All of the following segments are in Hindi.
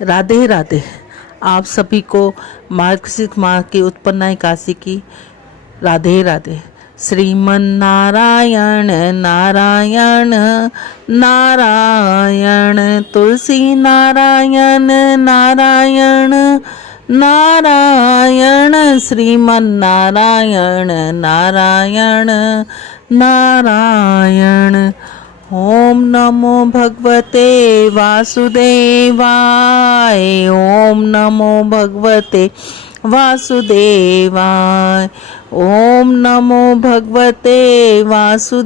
राधे राधे। आप सभी को मार्गशीर्ष माह की उत्पन्ना एकादशी की राधे राधे। श्रीमन नारायण नारायण नारायण, तुलसी नारायण नारायण नारायण, श्रीमन नारायण नारायण नारायण। ओम नमो भगवते वासुदेवाय। ओम नमो भगवते वासुदेवाय। ओम नमो भगवते वासुदेवाय।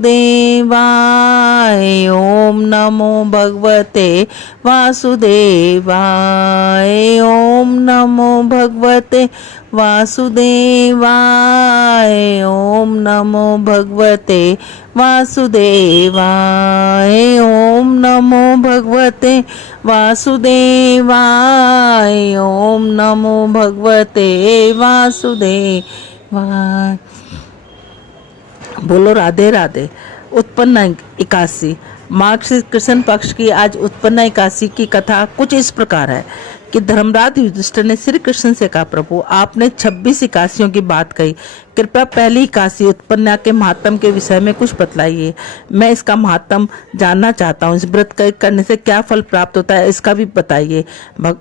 ओम नमो भगवते वासुदेवाय। ओम नमो भगवते वासुदेवाय। ओम नमो भगवते वासुदेवाय। ओम नमो भगवते वासुदेवाय। ओम नमो भगवते वासुदेवाय। बोलो राधे राधे। उत्पन्ना एकादशी, मार्गशीर्ष कृष्ण पक्ष की आज उत्पन्ना एकादशी की कथा कुछ इस प्रकार है कि धर्मराज युधिष्ठिर ने श्री कृष्ण से कहा, प्रभु आपने 26 एकादशियों की बात कही, कृपया पहली एकादशी उत्पन्ना के महात्म के विषय में कुछ बतलाइए। मैं इसका महात्म जानना चाहता हूँ। इस व्रत करने से क्या फल प्राप्त होता है इसका भी बताइए।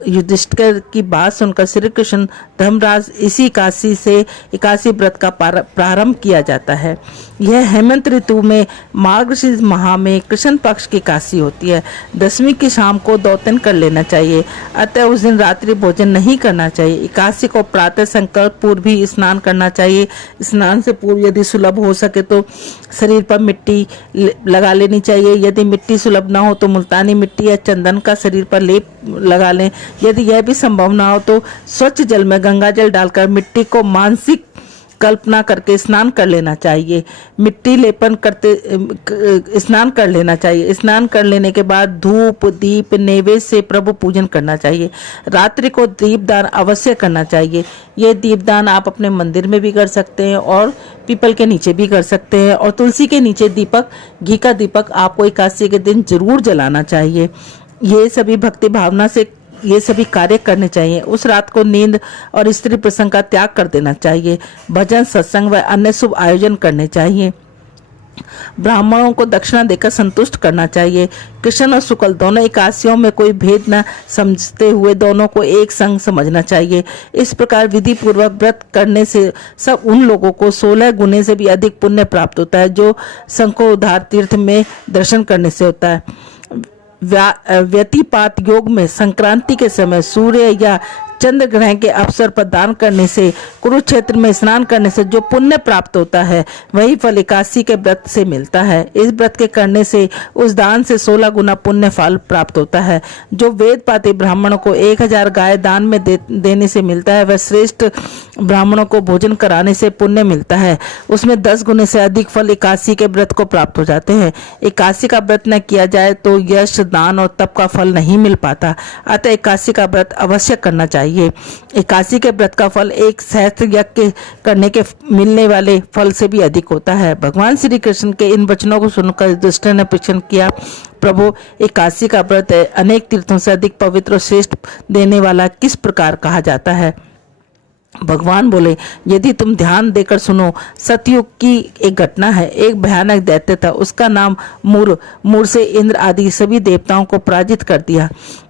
युधिष्ठिर की बात सुनकर श्री कृष्ण धर्मराज इसी एकादशी से एकादशी व्रत का प्रारंभ किया जाता है। यह हेमंत ऋतु में मार्गशीर्ष माह में कृष्ण पक्ष की एकादशी होती है। दसवीं की शाम को दौतन कर लेना चाहिए, अतः उस दिन रात्रि भोजन नहीं करना चाहिए। एकादशी को प्रातः संकल्प पूर्व भी स्नान करना चाहिए। स्नान से पूर्व यदि सुलभ हो सके तो शरीर पर मिट्टी लगा लेनी चाहिए। यदि मिट्टी सुलभ ना हो तो मुल्तानी मिट्टी या चंदन का शरीर पर लेप लगा लें। यदि यह भी संभव ना हो तो स्वच्छ जल में गंगा जल डालकर मिट्टी को मानसिक कल्पना करके स्नान कर लेना चाहिए। मिट्टी लेपन करते स्नान कर लेना चाहिए। स्नान कर लेने के बाद धूप दीप नैवेद्य से प्रभु पूजन करना चाहिए। रात्रि को दीपदान अवश्य करना चाहिए। ये दीपदान आप अपने मंदिर में भी कर सकते हैं और पीपल के नीचे भी कर सकते हैं, और तुलसी के नीचे दीपक, घी का दीपक आपको एकादशी के दिन जरूर जलाना चाहिए। ये सभी भक्ति भावना से ये सभी कार्य करने चाहिए। उस रात को नींद और स्त्री प्रसंग का त्याग कर देना चाहिए। भजन सत्संग व अन्य शुभ आयोजन करने चाहिए। ब्राह्मणों को दक्षिणा देकर संतुष्ट करना चाहिए। कृष्ण और शुक्ल दोनों एकादशियों में कोई भेद न समझते हुए दोनों को एक संग समझना चाहिए। इस प्रकार विधि पूर्वक व्रत करने से सब उन लोगों को 16 गुने से भी अधिक पुण्य प्राप्त होता है जो शंखोद्धार तीर्थ में दर्शन करने से होता है। व्यतिपात योग में संक्रांति के समय सूर्य या चंद्र ग्रहण के अवसर पर दान करने से, कुरुक्षेत्र में स्नान करने से जो पुण्य प्राप्त होता है वही फल एकादशी के व्रत से मिलता है। इस व्रत के करने से उस दान से 16 गुना पुण्य फल प्राप्त होता है। जो वेद पाती ब्राह्मणों को 1000 गाय दान में देने से मिलता है वह श्रेष्ठ ब्राह्मणों को भोजन कराने से पुण्य मिलता है। उसमें 10 गुने से अधिक फल एकादशी के व्रत को प्राप्त हो जाते हैं। एकादशी का व्रत न किया जाए तो यश दान और तप का फल नहीं मिल पाता, अतः एकादशी का व्रत अवश्य करना चाहिए। एकादशी के व्रत का फल एक सहस्त्र यज्ञ करने के मिलने वाले फल से भी अधिक होता है। भगवान श्री कृष्ण के इन वचनों को सुनकर युधिष्ठिर ने प्रश्न किया, प्रभु एकादशी का व्रत अनेक तीर्थों से अधिक पवित्र और श्रेष्ठ देने वाला किस प्रकार कहा जाता है? भगवान बोले, यदि तुम ध्यान देकर सुनो, सतयुग की एक घटना है। एक भयानक दैत्य था, उसका नाम मूर से इंद्र आदि सभी देवताओं को पराजित कर दिया।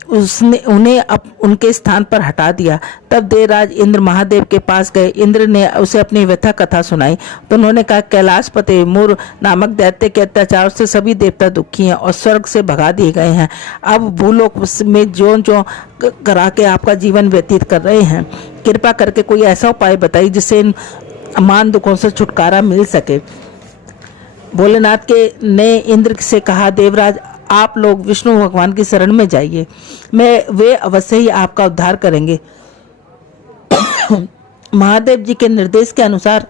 उसने उन्हें उनके स्थान पर हटा दिया। तब देवराज इंद्र महादेव के पास गए। इंद्र ने उसे अपनी व्यथा कथा सुनाई तो उन्होंने कहा, कैलाशपति मूर नामक दैत्य के अत्याचार से सभी देवता दुखी हैं और स्वर्ग से भगा दिए गए हैं। अब भूलोक में जो करा के आपका जीवन व्यतीत कर रहे हैं। कृपा करके कोई ऐसा उपाय बताइए जिससे इन मान दुखों से छुटकारा मिल सके। भोलेनाथ के ने इंद्र से कहा, देवराज आप लोग विष्णु भगवान की शरण में जाइए, वे अवश्य ही आपका उद्धार करेंगे। महादेव जी के निर्देश के अनुसार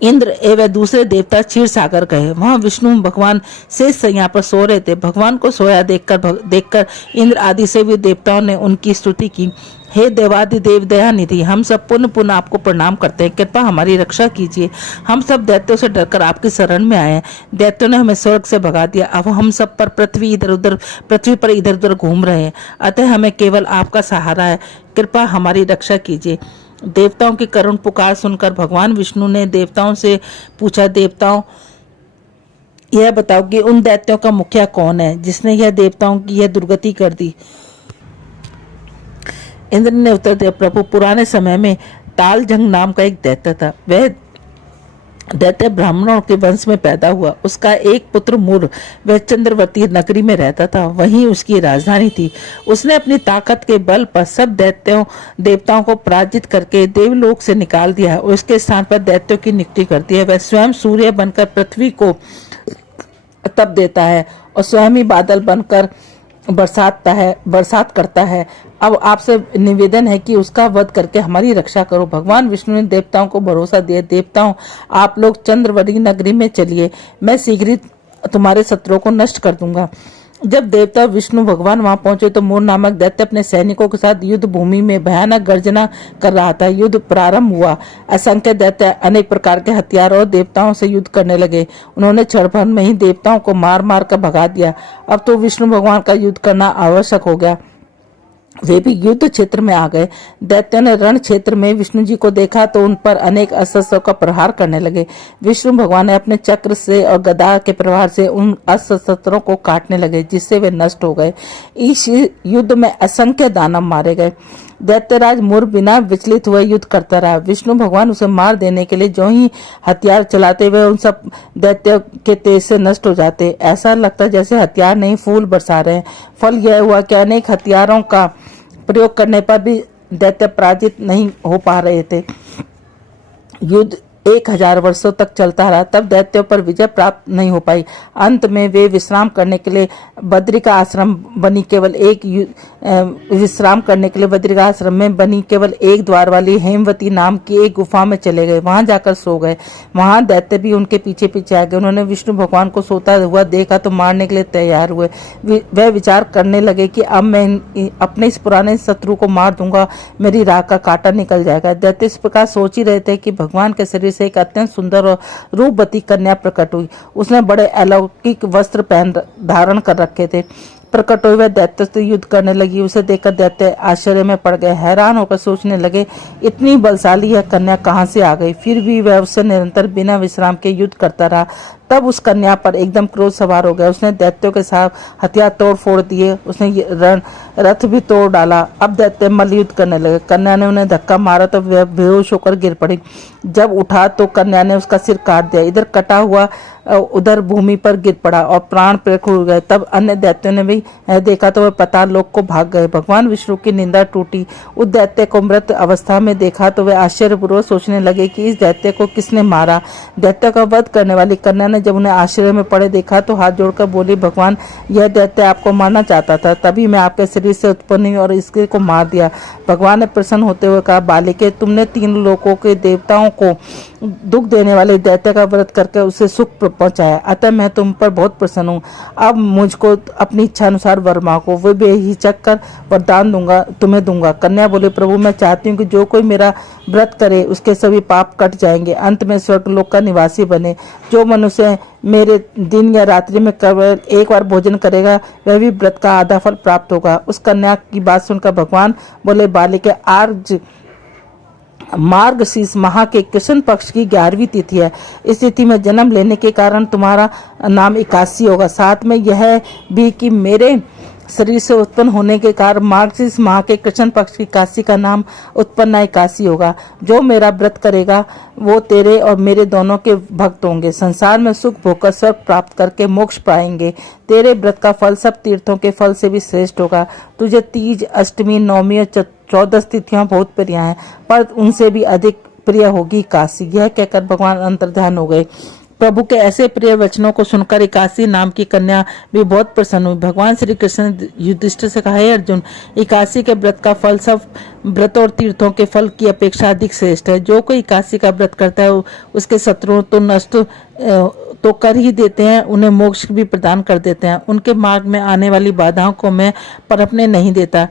इंद्र एवं दूसरे देवता क्षीर सागर गए। वहां विष्णु भगवान शेष शैया पर सो रहे थे। भगवान को सोया देखकर इंद्र आदि से भी देवताओं ने उनकी स्तुति की। हे देवादिदेव दयानिधि, हम सब पुनः पुनः आपको प्रणाम करते हैं, कृपा हमारी रक्षा कीजिए। हम सब दैत्यों से डरकर आपकी शरण में आए हैं। दैत्यों ने हमें स्वर्ग से भगा दिया, अब हम सब पर पृथ्वी पर इधर उधर घूम रहे हैं, अतः हमें केवल आपका सहारा है, कृपा हमारी रक्षा कीजिए। देवताओं की करुण पुकार सुनकर भगवान विष्णु ने देवताओं से पूछा, देवताओं यह बताओ कि उन दैत्यों का मुखिया कौन है जिसने यह देवताओं की यह दुर्गति कर दी। इंद्र ने उत्तर दिया, प्रभु पुराने समय में तालजंग नाम का एक दैत्य था। वह दैत्य ब्राह्मणों के वंश में पैदा हुआ। उसका एक पुत्र मूर वह चंद्रवती नगरी में रहता था, वहीं उसकी राजधानी थी। उसने अपनी ताकत के बल पर सब देवताओं को पराजित करके देवलोक से निकाल दिया और उसके स्थान पर दैत्यों की नियुक्ति कर दी है। वह स्वयं सूर्य बनकर पृथ्वी को तप देता है और स्वयं ही बादल बनकर बरसात करता है। अब आपसे निवेदन है कि उसका वध करके हमारी रक्षा करो। भगवान विष्णु ने देवताओं को भरोसा दिया, देवताओं आप लोग चंद्रवती नगरी में चलिए, मैं शीघ्र ही तुम्हारे शत्रुओं को नष्ट कर दूंगा। जब देवता विष्णु भगवान वहां पहुंचे तो मोर नामक दैत्य अपने सैनिकों के साथ युद्ध भूमि में भयानक गर्जना कर रहा था। युद्ध प्रारंभ हुआ। असंख्य दैत्य अनेक प्रकार के हथियारों और देवताओं से युद्ध करने लगे। उन्होंने क्षण भर में ही देवताओं को मार मार कर भगा दिया। अब तो विष्णु भगवान का युद्ध करना आवश्यक हो गया। वे भी युद्ध क्षेत्र में आ गए। दैत्यों ने रण क्षेत्र में विष्णु जी को देखा तो उन पर अनेक अस्त्रों का प्रहार करने लगे। विष्णु भगवान ने अपने चक्र से और गदा के प्रहार से उन अस्त्रों को काटने लगे, जिससे वे नष्ट हो गए। इस युद्ध में असंख्य दानव मारे गए। दैत्यराज मुर बिना विचलित हुए युद्ध करता रहा। विष्णु भगवान उसे मार देने के लिए जो ही हथियार चलाते हुए उन सब दैत्यों के तेज से नष्ट हो जाते। ऐसा लगता जैसे हथियार नहीं फूल बरसा रहे हैं। फल यह हुआ कि अनेक हथियारों का प्रयोग करने पर भी दैत्य पराजित नहीं हो पा रहे थे। युद्ध 1000 वर्षों तक चलता रहा, तब दैत्यों पर विजय प्राप्त नहीं हो पाई। अंत में वे विश्राम करने के लिए बद्रिका आश्रम में बनी केवल एक द्वार वाली हेमवती नाम की एक गुफा में चले गए। वहां जाकर सो गए। वहां दैत्य भी उनके पीछे पीछे आ गए। उन्होंने विष्णु भगवान को सोता हुआ देखा तो मारने के लिए तैयार हुए। वह विचार करने लगे कि अब मैं अपने इस पुराने शत्रु को मार दूंगा, मेरी राह का कांटा निकल जाएगा। दैत्य इस प्रकार सोच ही रहे थे कि भगवान के शरीर से एक अत्यंत सुंदर और रूपवती कन्या प्रकट हुई। उसने बड़े अलौकिक वस्त्र धारण कर रखे थे। प्रकट हुए वह दैत्य से युद्ध करने लगी। उसे देखकर दैत्य आश्चर्य में पड़ गए। हैरान होकर सोचने लगे, इतनी बलशाली यह कन्या कहां से आ गई। फिर भी वह उससे निरंतर बिना विश्राम के युद्ध करता रहा। तब उस कन्या पर एकदम क्रोध सवार हो गया। उसने दैत्यों के साथ हथियार तोड़ फोड़ दिए। उसने रथ भी तोड़ डाला। अब दैत्य मल्लयुद्ध करने लगे। कन्या ने उन्हें धक्का मारा तो वह बेहोश होकर गिर पड़ी। जब उठा तो कन्या ने उसका सिर काट दिया। इधर कटा हुआ उधर भूमि पर गिर पड़ा और प्राण उड़ गए। तब अन्य दैत्यों ने भी देखा तो वह पाताल लोक को भाग गए। भगवान विष्णु की निंदा टूटी। उस दैत्य को मृत अवस्था में देखा तो वे आश्चर्यपूर्वक सोचने लगे कि इस दैत्य को किसने मारा। दैत्य का वध करने वाली कन्या ने जब उन्हें आश्चर्य में पड़े देखा तो हाथ जोड़कर बोली, भगवान यह दैत्य आपको मारना चाहता था, तभी मैं आपके शरीर से उत्पन्न हुई और इसके को मार दिया। भगवान ने प्रसन्न होते हुए कहा, बालिके तुमने 3 लोकों के देवताओं को दुख देने वाले दैत्य का व्रत करके उसे सुख पहुंचाया, अतः मैं तुम पर बहुत प्रसन्न हूँ। अब मुझको अपनी इच्छा अनुसार वर मांगो, वे बेहिचक कर वरदान तुम्हें दूंगा। कन्या बोले, प्रभु मैं चाहती हूँ कि जो कोई मेरा व्रत करे उसके सभी पाप कट जाएंगे, अंत में स्वर्ग लोक का निवासी बने। जो मनुष्य मेरे दिन या रात्रि में केवल एक बार भोजन करेगा वह भी व्रत का आधा फल प्राप्त होगा। उस कन्या की बात सुनकर भगवान बोले, बालिके आज मार्गशीर्ष माह के कृष्ण पक्ष की 11वीं तिथि है। इस तिथि में जन्म लेने के कारण तुम्हारा नाम 81 होगा। साथ में यह भी कि मेरे शरीर से उत्पन्न होने के कारण मार्गशीर्ष माह के कृष्ण पक्ष की काशी का नाम उत्पन्न एकादशी होगा। जो मेरा व्रत करेगा वो तेरे और मेरे दोनों के भक्त होंगे। संसार में सुख भोगकर स्वर्ग प्राप्त करके मोक्ष पाएंगे। तेरे व्रत का फल सब तीर्थों के फल से भी श्रेष्ठ होगा। तुझे तीज, अष्टमी, नवमी और 14 तिथियां बहुत प्रिय हैं, पर उनसे भी अधिक प्रिय होगी काशी। यह कहकर भगवान अंतर्ध्यान हो गए। प्रभु के ऐसे प्रिय वचनों को सुनकर एकासी नाम की कन्या भी बहुत प्रसन्न हुई। भगवान श्री कृष्ण युधिष्ठिर से कहा, हे अर्जुन, एकासी के व्रत का फल सब व्रत और तीर्थों के फल की अपेक्षा अधिक श्रेष्ठ है। जो कोई एकासी का व्रत करता है उसके शत्रु तो नष्ट तो कर ही देते हैं, उन्हें मोक्ष भी प्रदान कर देते हैं। उनके मार्ग में आने वाली बाधाओं को मैं परखने नहीं देता।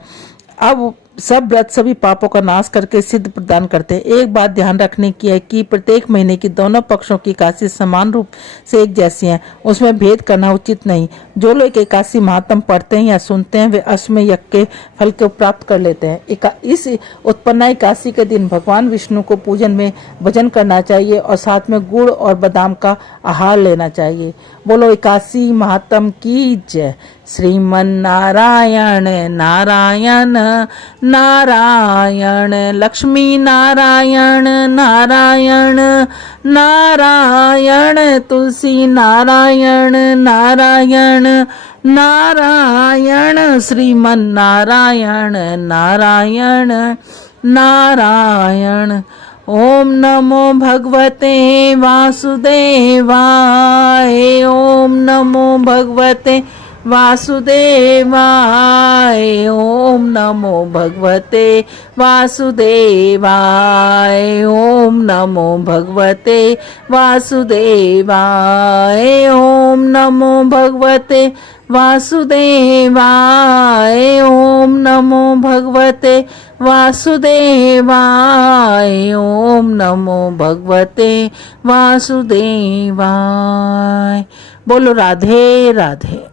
अब सब व्रत सभी पापों का नाश करके सिद्ध प्रदान करते हैं। एक बात ध्यान रखने की है कि प्रत्येक महीने की दोनों पक्षों की एकादशी समान रूप से एक जैसी है, उसमें भेद करना उचित नहीं। जो लोग एकादशी महात्म पढ़ते हैं या सुनते हैं वे अश्वमेध यज्ञ के फल को प्राप्त कर लेते हैं। इस उत्पन्ना एकादशी के दिन भगवान विष्णु को पूजन में भजन करना चाहिए और साथ में गुड़ और बादाम का आहार लेना चाहिए। बोलो एकादशी महात्म की जय। श्रीमन नारायण नारायण नारायण, लक्ष्मी नारायण नारायण नारायण, तुलसी नारायण नारायण नारायण, श्रीमन नारायण नारायण नारायण। ओम नमो भगवते वासुदेवाय, ओम नमो भगवते वासुदेवाय, ओम नमो भगवते वासुदेवाय, ओम नमो भगवते वासुदेवाय, ओम नमो भगवते वासुदेवाय, ओम नमो भगवते वासुदेवाय, ओम नमो भगवते वासुदेवाय। बोलो राधे राधे।